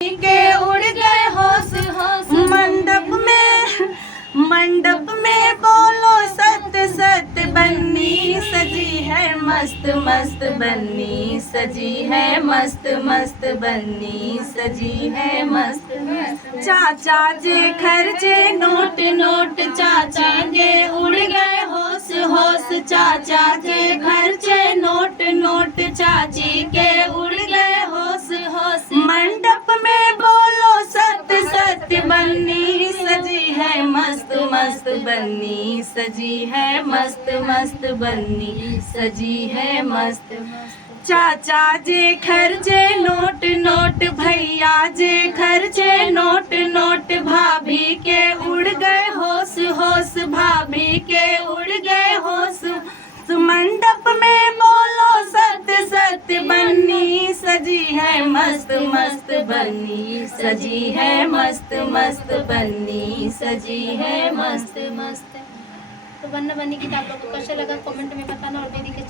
के उड़ गए होश होश। मंडप में बोलो सत्य सत्य बन्नी सजी है मस्त मस्त बन्नी सजी है मस्त मस्त बन्नी सजी है मस्त मस्त। चाचा जे खर्चे नोट नोट चाचा के उड़ गए होश होश। चाचा जे खर्चे नोट नोट चाची के उड़ गए होश होश। मंडप में बोलो सत्य सत्य बन्नी सजी है मस्त मस्त बन्नी सजी है मस्त मस्त बन्नी सजी है मस्त मस्त। चाचा जे खर्चे नोट नोट भैया जे खर्चे नोट नोट। भाभी के उड़ गए होश होश भाभी के उड़ गए होश। मंडप में बोलो सत्य सत्य बन्नी सजी है मस्त मस्त बन्नी सजी है मस्त मस्त बन्नी सजी है मस्त मस्त। तो बन्ना बन्नी गीत आप लोगों को कैसा लगा कमेंट में बताना और दीदी के